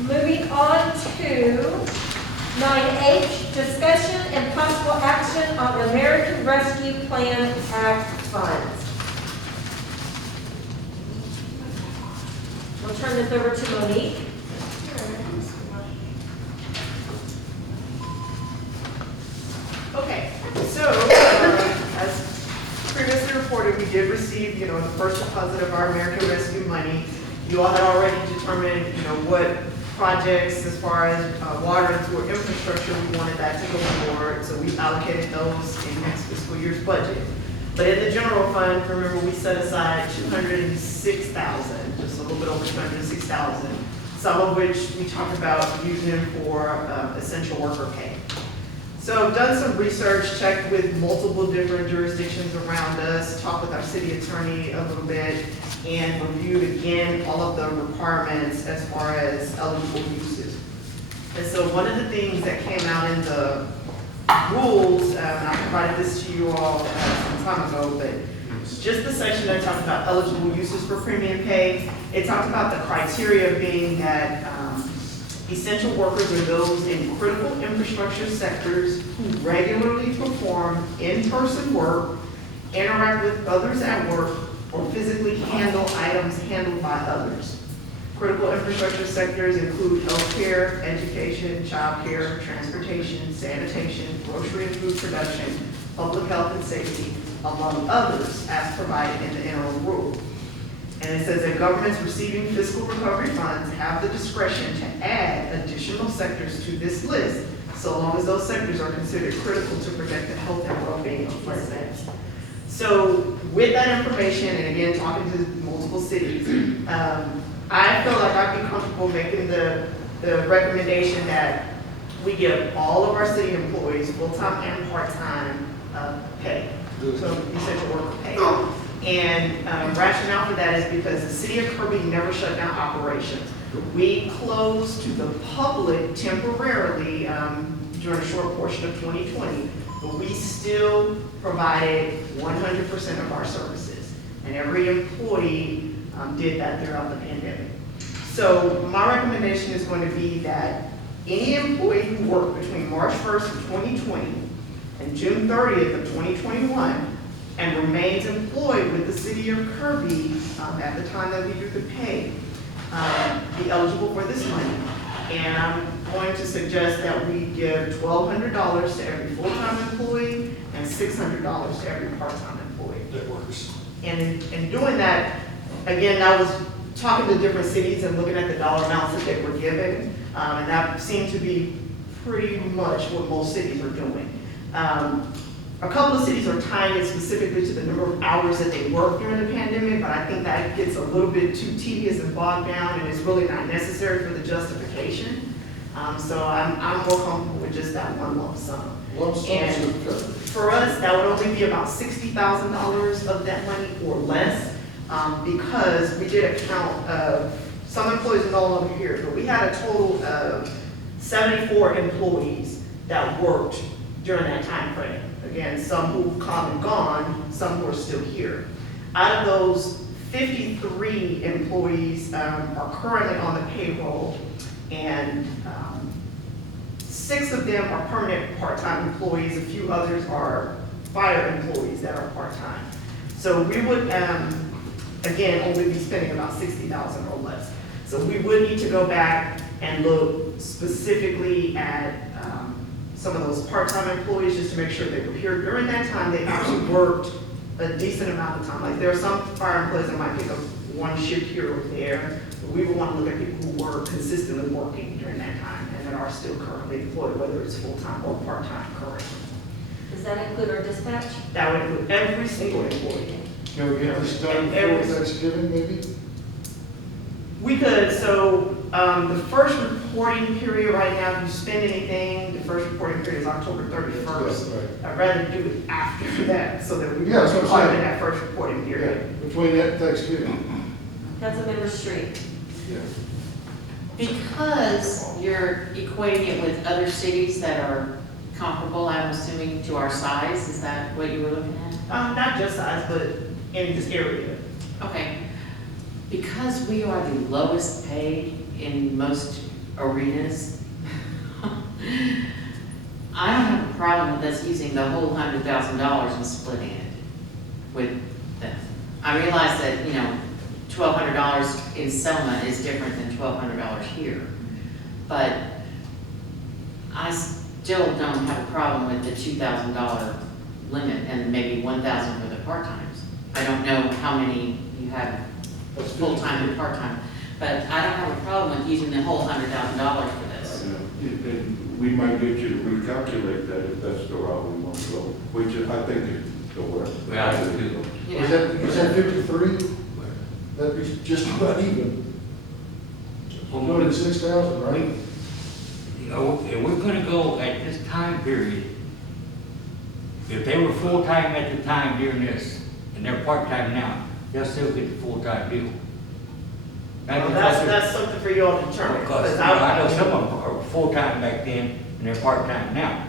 Moving on to 9H, discussion and possible action on American Rescue Plan Act funds. We'll turn this over to Monique. Okay, so as previously reported, we did receive, the first deposit of our American Rescue money. You all had already determined, what projects as far as water and sewer infrastructure we wanted that to go forward. So we allocated those in next fiscal year's budget. But in the general fund, remember we set aside $206,000, just a little bit over $206,000. Some of which we talked about using for essential worker pay. So I've done some research, checked with multiple different jurisdictions around us, talked with our city attorney a little bit, and reviewed again all of the requirements as far as eligible uses. And so one of the things that came out in the rules, and I provided this to you all some time ago, but just the section that talked about eligible uses for premium pay, it talked about the criteria being that essential workers are those in critical infrastructure sectors who regularly perform in-person work, interact with others at work, or physically handle items handled by others. Critical infrastructure sectors include healthcare, education, childcare, transportation, sanitation, grocery and food production, public health and safety, among others, as provided in the interim rule. And it says that governments receiving fiscal recovery funds have the discretion to add additional sectors to this list, so long as those sectors are considered critical to protect the health and well-being of residents. So with that information, and again, talking to multiple cities, I feel like I'd be comfortable making the recommendation that we give all of our city employees, full-time and part-time, pay, so essential worker pay. And rationale for that is because the city of Kirby never shut down operations. We closed to the public temporarily during a short portion of 2020, but we still provided 100% of our services. And every employee did that throughout the pandemic. So my recommendation is going to be that any employee who worked between March 1st of 2020 and June 30th of 2021 and remains employed with the city of Kirby at the time that we do the pay, be eligible for this money. And I'm going to suggest that we give $1,200 to every full-time employee and $600 to every part-time employee. That works. And in doing that, again, I was talking to different cities and looking at the dollar amounts that they were giving, and that seemed to be pretty much what most cities are doing. A couple of cities are tying it specifically to the number of hours that they work during the pandemic, but I think that gets a little bit too tedious and bogged down, and it's really not necessary for the justification. So I'm more comfortable with just that one lump sum. And for us, that would only be about $60,000 of that money or less, because we did a count of, some employees are no longer here, but we had a total of 74 employees that worked during that time frame. Again, some who've come and gone, some who are still here. Out of those, 53 employees are currently on the payroll, and 6 of them are permanent part-time employees. A few others are fire employees that are part-time. So we would, again, only be spending about $60,000 or less. So we would need to go back and look specifically at some of those part-time employees just to make sure they were here during that time. They actually worked a decent amount of time. Like there are some fire employees that might pick up one shift here or there, but we would want to look at people who were consistently working during that time and that are still currently employed, whether it's full-time or part-time currently. Does that include our dispatch? That would include every single employee. Can we get this done before Thanksgiving, maybe? We could, so the first reporting period right now, if you spend anything, the first reporting period is October 31st. Right. I'd rather do it after that so that we Yeah, that's what I'm can saying. in that first reporting period. Yeah, between that and Thanksgiving. Councilmember Street. Yeah. Because you're equating it with other cities that are comparable, I'm assuming, to our size, is that what you were looking at? Not just size, but in this area. Okay. Because we are the lowest paid in most, arenas. I don't have a problem with us using the whole $100,000 and splitting it with them. I realize that, you know, $1,200 in Selma is different than $1,200 here. But I still don't have a problem with the $2,000 limit and maybe $1,000 for the part-times. I don't know how many you have That's full-time and part-time, but I don't have a problem with using the whole $100,000 for this. And we might get you to recalculate that if that's the route we want to go, which I think is the way. Yeah, I do too. You Was know? that 53? That'd be just about even. Well, We're going to 6,000, right? You know, if we're gonna go at this time period, if they were full-time at the time during this, and they're part-time now, they'll still get the full-time deal. Not Well, because that's something for you all to determine. Because, you know, I know some of them are full-time back then, and they're part-time now.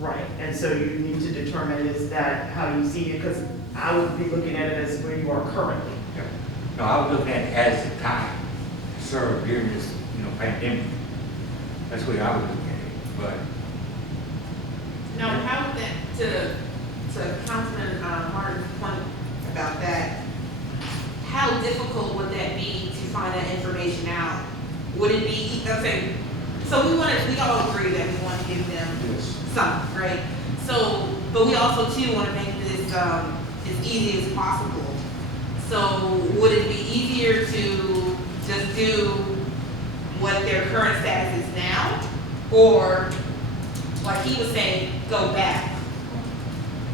Right, and so you need to determine is that how you see it, because I would be looking at it as where you are currently. No, I was looking at it as the time served during this, you know, pandemic. That's the way I was looking at it, but No, how would that, to Councilman Martin's point about that, how difficult would that be to find that information out? Would it be, okay, so we all agree that we want to give them Yes. some, right? So, but we also too want to make this, as easy as possible. So would it be easier to just do what their current status is now? Or, like he was saying, go back?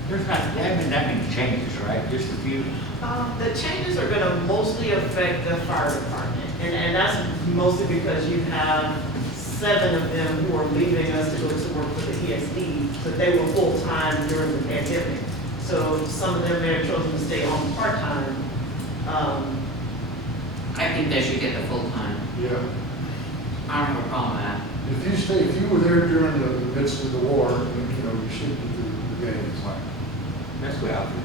there's not, there haven't been that many changes, right? Just a few. The changes are gonna mostly affect the fire department, and that's mostly because you have 7 of them who are leaving us to go to work for the ESD, but they were full-time during the pandemic. So some of them may have chosen to stay on part-time. I think they should get the full-time. Yeah. I don't have a problem with that. If you were there during the midst of the war, you know, you should do the games. That's the way I feel.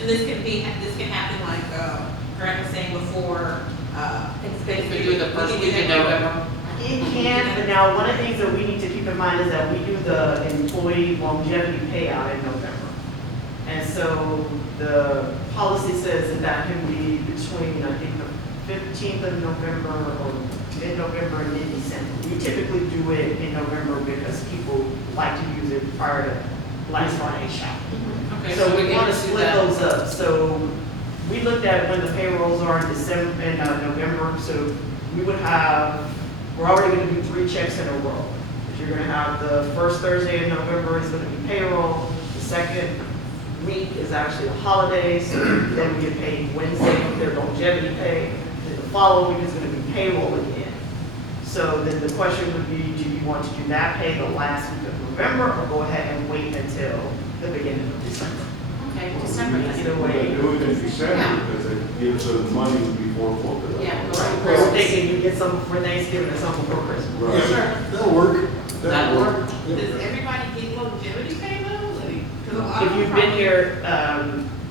And this can happen like, Grant was saying before, If we do the first week in November, It can, but now, one of the things that we need to keep in mind is that we do the employee longevity payout in November. And so the policy says that that can be between, I think, the 15th of November or mid-November and mid-December. We typically do it in November because people like to use it prior to Black Friday shopping. okay, So we can want to do split that. those up. So we looked at when the payrolls are in December and November, so we would have, we're already going to do 3 checks in a row. If you're going to have the first Thursday in November is going to be payroll, the second week is actually a holiday, so then we get paid Wednesday for their longevity pay, then the following week is going to be payroll again. So then the question would be, do you want to do that pay the last week of November, or go ahead and wait until the beginning of December? Okay, December, Either Well, they way. do it in December Yeah. because it gives us money before Fourth of July. yeah. Right, we're thinking you get some for Thanksgiving and some before Christmas. Right. That'll work. That'll work. does everybody get longevity pay though? Like, 'cause a lot If of you've been here,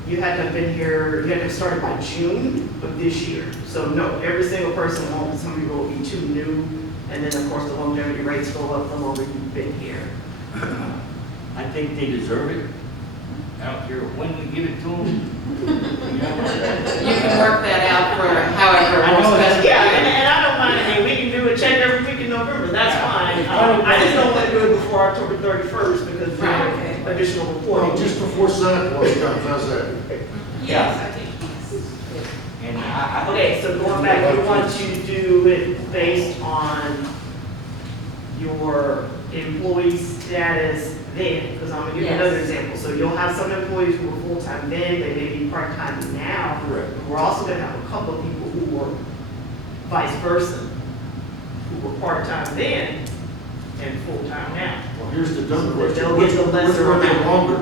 you had to have been here, you had to have started by June of this year. So no, every single person won't, some people will be too new, and then of course the longevity rates go up the longer you've been here. I think they deserve it. I don't care when we give it to them. You know? You can work that out for however. I know works that's- best for Yeah, you. and I don't mind, I mean, we can do a check every week in November, that's fine. I just don't want to do it before October 31st because we have Right. additional Well, reporting. just before Santa Claus comes, how's that? Yes, I think. And I. Okay, so going back, we want to do it based on your employee status then, because I'm gonna give you another example. So you'll have some employees who are full-time then, they may be part-time now. Correct. But we're also gonna have a couple of people who were vice versa, who were part-time then and full-time now. Well, here's the dumb question. They'll get the Which lesser were they amount. longer?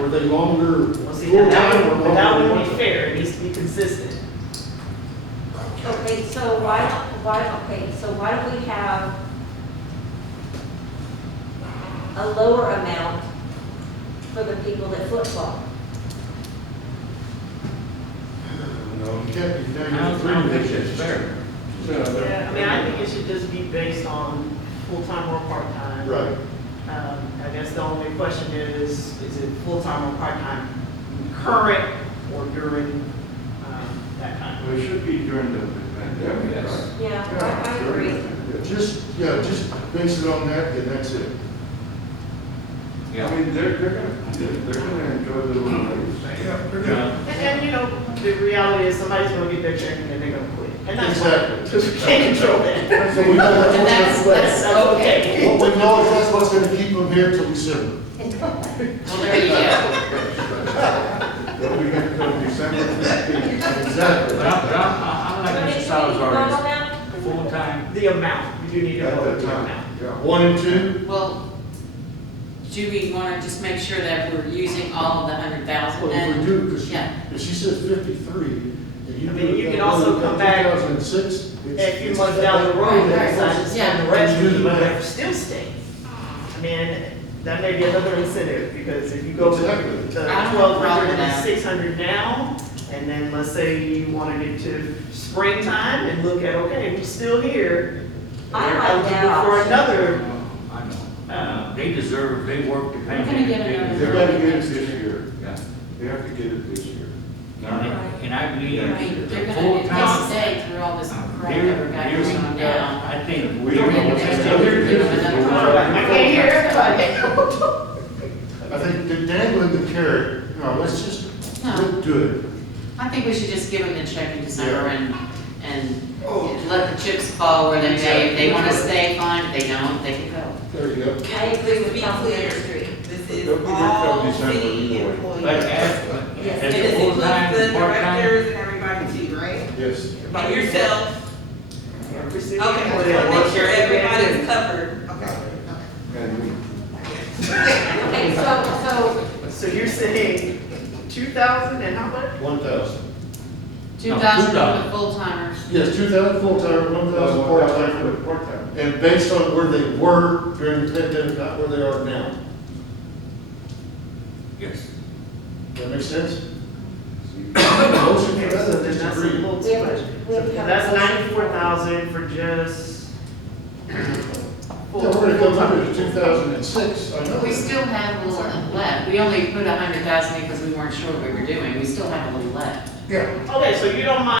Were they longer Well, see, now that full-time or would, that longer? wouldn't be fair, it needs to be consistent. Okay, so why don't we have a lower amount for the people that flip-flop? No, you can't, you I can't. don't think it's fair. Yeah, I mean, I think it should just be based on full-time or part-time. Right. I guess the only question is it full-time or part-time current or during, that time? Well, it should be during the pandemic, Yes. right? Yeah, I agree. Just base it on that, and that's it. I Yeah. mean, they're gonna enjoy the little raise. Yeah. And, you know, the reality is somebody's gonna get their check and then they're gonna quit. And that's fine, Exactly. because we can't control that. So we know And that's that's okay. what we know is that's what's gonna keep them here till December. Well, there you go. They'll be here till December 15th. Exactly. But I'm like Mr. Salazar, full-time. The amount, you do need to At know the the time, amount. yeah. 1 and 2, Well, do we want to just make sure that we're using all of the 100,000? well, if we do, because Yeah. if she says 53, and you I do mean, it you that can way, also then come back 2006. A few months down the road, and Right, decide to spend the yeah. rest, Do you the would math. have still stayed. I mean, that may be another incentive, because if you go with Exactly. the I don't have a problem 1,200 with and that. 600 now, and then let's say you wanted it to springtime and look at, okay, we're still here. I They're like that eligible for option. another, I know. They deserve, they work the We're gonna pandemic. get They another- They deserve gotta it. get it this year. Yeah. They have to get it this year. And I believe I mean, they're gonna full-time. stay through all this crap that Here- we're got here we going on go. now. I think We we don't know don't what's have gonna to happen. give them another I can't hear everybody. I think the dangling the carrot, no, let's just No. do it. I think we should just give them the check in December and Oh. let the chips fall where they may. If they wanna stay, fine. If they don't, they can go. There you go. I agree To with be Councilman clear, Street. this They'll is be here till all December city either way. employees. But as Yes. And a this includes full-time, the part-time, directors and everybody too, right? Yes. And yourself? Every city Okay, just employee wanna make works sure every day. everybody's covered. Okay. And we, Okay, so, So you're saying 2,000 and how much? 1,000. 2,000 for 2,000. the full timers. Yes, 2,000 full-time, 1,000 part-time. part-time. And based on where they were during the pandemic, not where they are now. yes. That make sense? Motion for that, So or then just that's a agree? little We too have- much. we have to have a That's motion. 94,000 for just. Yeah, we're gonna come under to 2006, I know. We still have a little left. We only put 100,000 because we weren't sure what we were doing. We still have a little left. Yeah. Okay, so you don't mind